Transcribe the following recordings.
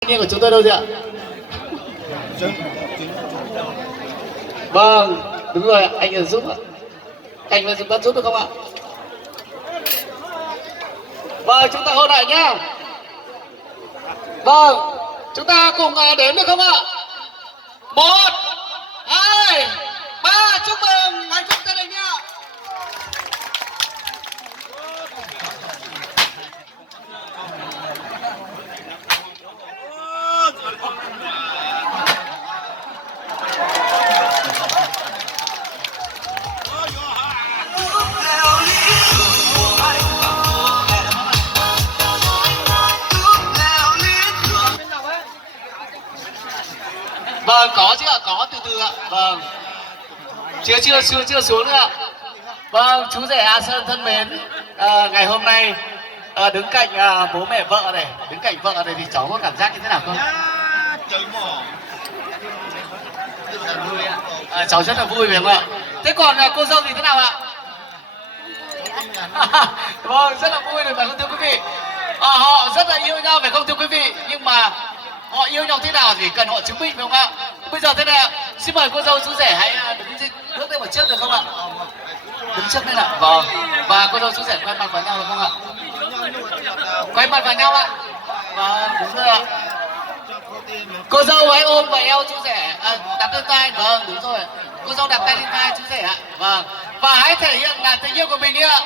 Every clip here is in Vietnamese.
Thanh niên của chúng tôi đâu rồi ạ? Vâng, đúng rồi, anh là giúp ạ. Anh vẫn giúp được không ạ? Vâng, chúng ta hôn lại nhá. Vâng, chúng ta cùng đếm được không ạ? 1, 2, 3, chúc mừng hạnh phúc gia đình nhá. Vâng, có chứ ạ, có từ từ ạ. Vâng, chưa xuống nữa ạ. Vâng, chú rể Hà Sơn thân mến, ngày hôm nay đứng cạnh bố mẹ vợ này, đứng cạnh vợ này thì cháu có cảm giác như thế nào không? Cháu rất là vui phải không ạ? Thế còn cô dâu thì thế nào ạ? Vâng, rất là vui rồi phải không thưa quý vị? Họ rất là yêu nhau phải không thưa quý vị? Nhưng mà họ yêu nhau thế nào thì cần họ chứng minh phải không ạ? Bây giờ thế này ạ, xin mời cô dâu chú rể hãy đứng bước lên một trước được không ạ? Đứng trước đây ạ. Vâng. Và cô dâu chú rể quay mặt vào nhau được không ạ? Quay mặt vào nhau ạ. Vâng, đúng rồi ạ. Cô dâu hãy ôm vào eo chú rể, đặt lên vai. Vâng, đúng rồi. Cô dâu đặt tay lên vai chú rể ạ. Vâng. Và hãy thể hiện là tình yêu của mình đi ạ.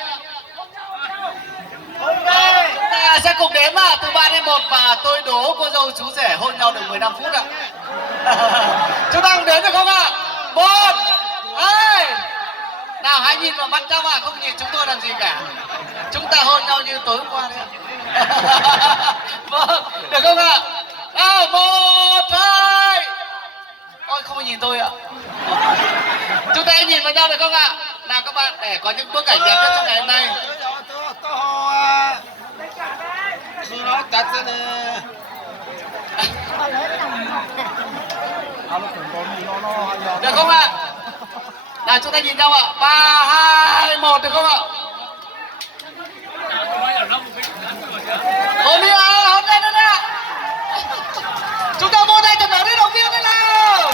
Chúng ta sẽ cùng đếm từ 3 đến 1 và tôi đố cô dâu chú rể hôn nhau được 15 phút ạ. Chúng ta cùng đếm được không ạ? 1, 2. Nào hãy nhìn vào mắt nhau ạ, không nhìn chúng tôi làm gì cả. Chúng ta hôn nhau như tối hôm qua đấy ạ. Vâng, được không ạ? Nào, 1, 2. Ôi không nhìn tôi ạ. Chúng ta hãy nhìn vào nhau được không ạ? Nào các bạn, để có những bức ảnh đẹp nhất trong ngày hôm nay. Được không ạ? Nào chúng ta nhìn nhau ạ. 3, 2, 1 được không ạ? Hôn đi ạ, hôn lên nữa ạ. Chúng ta vô tay thật lớn đi động viên thế nào.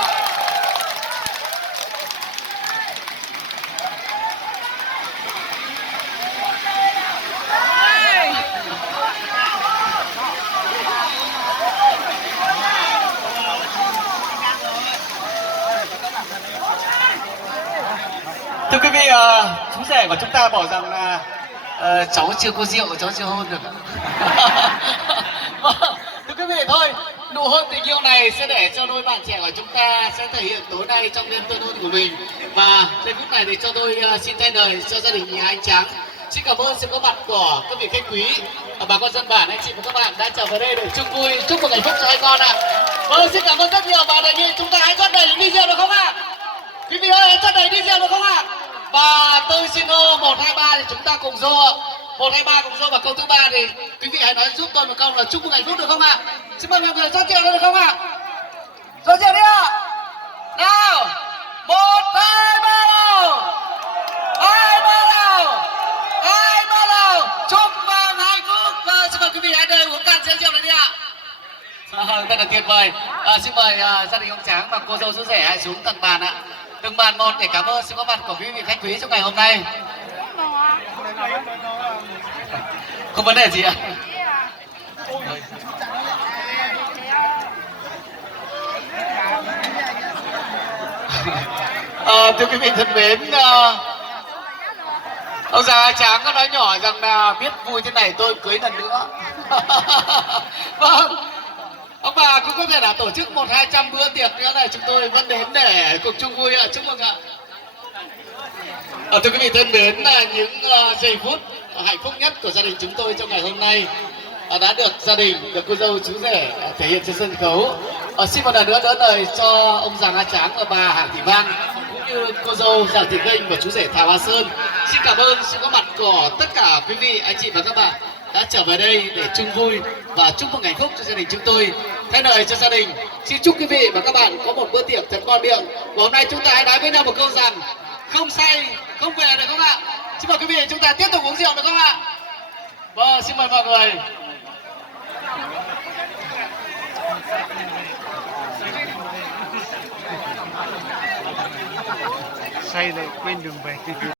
Thưa quý vị, chú rể của chúng ta bảo rằng là cháu chưa có rượu, cháu chưa hôn được. Thưa quý vị, thôi nụ hôn tình yêu này sẽ để cho đôi bạn trẻ của chúng ta sẽ thể hiện tối nay trong đêm tân hôn của mình. Và giây phút này thì cho tôi xin thay lời cho gia đình nhà anh Trắng. Xin cảm ơn sự có mặt của các vị khách quý, bà con dân bản, anh chị và các bạn đã trở về đây để chung vui, chúc mừng hạnh phúc cho hai con ạ. Vâng, xin cảm ơn rất nhiều và đề nghị chúng ta hãy rót đầy những ly rượu được không ạ? Quý vị ơi, hãy rót đầy ly rượu được không ạ? Và tôi xin hô 1, 2, 3 thì chúng ta cùng rô ạ. 1, 2, 3 cùng rô, và câu thứ 3 thì quý vị hãy nói giúp tôi một câu là chúc mừng hạnh phúc được không ạ? Xin mời mọi người rót rượu được không ạ? Rót rượu đi ạ. Nào, 1, 2, 3 nào. 2, 3 nào. 2, 3 nào. Chúc mừng hạnh phúc. Và xin mời quý vị hãy đều uống cạn chén rượu này đi ạ. Rất là tuyệt vời. Xin mời gia đình ông Tráng và cô dâu chú rể hãy xuống tận bàn ạ. Từng bàn một để cảm ơn sự có mặt của quý vị khách quý trong ngày hôm nay. Không vấn đề gì ạ? Thưa quý vị thân mến, ông già Tráng có nói nhỏ rằng là biết vui thế này tôi cưới lần nữa. Vâng, ông bà cũng có thể là tổ chức 100-200 bữa tiệc nữa này, chúng tôi vẫn đến để cùng chung vui ạ. Chúc mừng ạ. Thưa quý vị thân mến, là những giây phút hạnh phúc nhất của gia đình chúng tôi trong ngày hôm nay đã được gia đình, được cô dâu chú rể thể hiện trên sân khấu. Xin một lần nữa đỡ lời cho ông già Hà Tráng và bà Hà Thị Vang, cũng như cô dâu Giàng Thị Kênh và chú rể Thảo Hà Sơn. Xin cảm ơn sự có mặt của tất cả quý vị, anh chị và các bạn đã trở về đây để chung vui và chúc mừng hạnh phúc cho gia đình chúng tôi. Thay lời cho gia đình, xin chúc quý vị và các bạn có một bữa tiệc thật ngon miệng. Và hôm nay chúng ta hãy nói với nhau một câu rằng không say không về, được không ạ? Xin mời quý vị chúng ta tiếp tục uống rượu được không ạ? Vâng, xin mời mọi người. say lại quên đường về.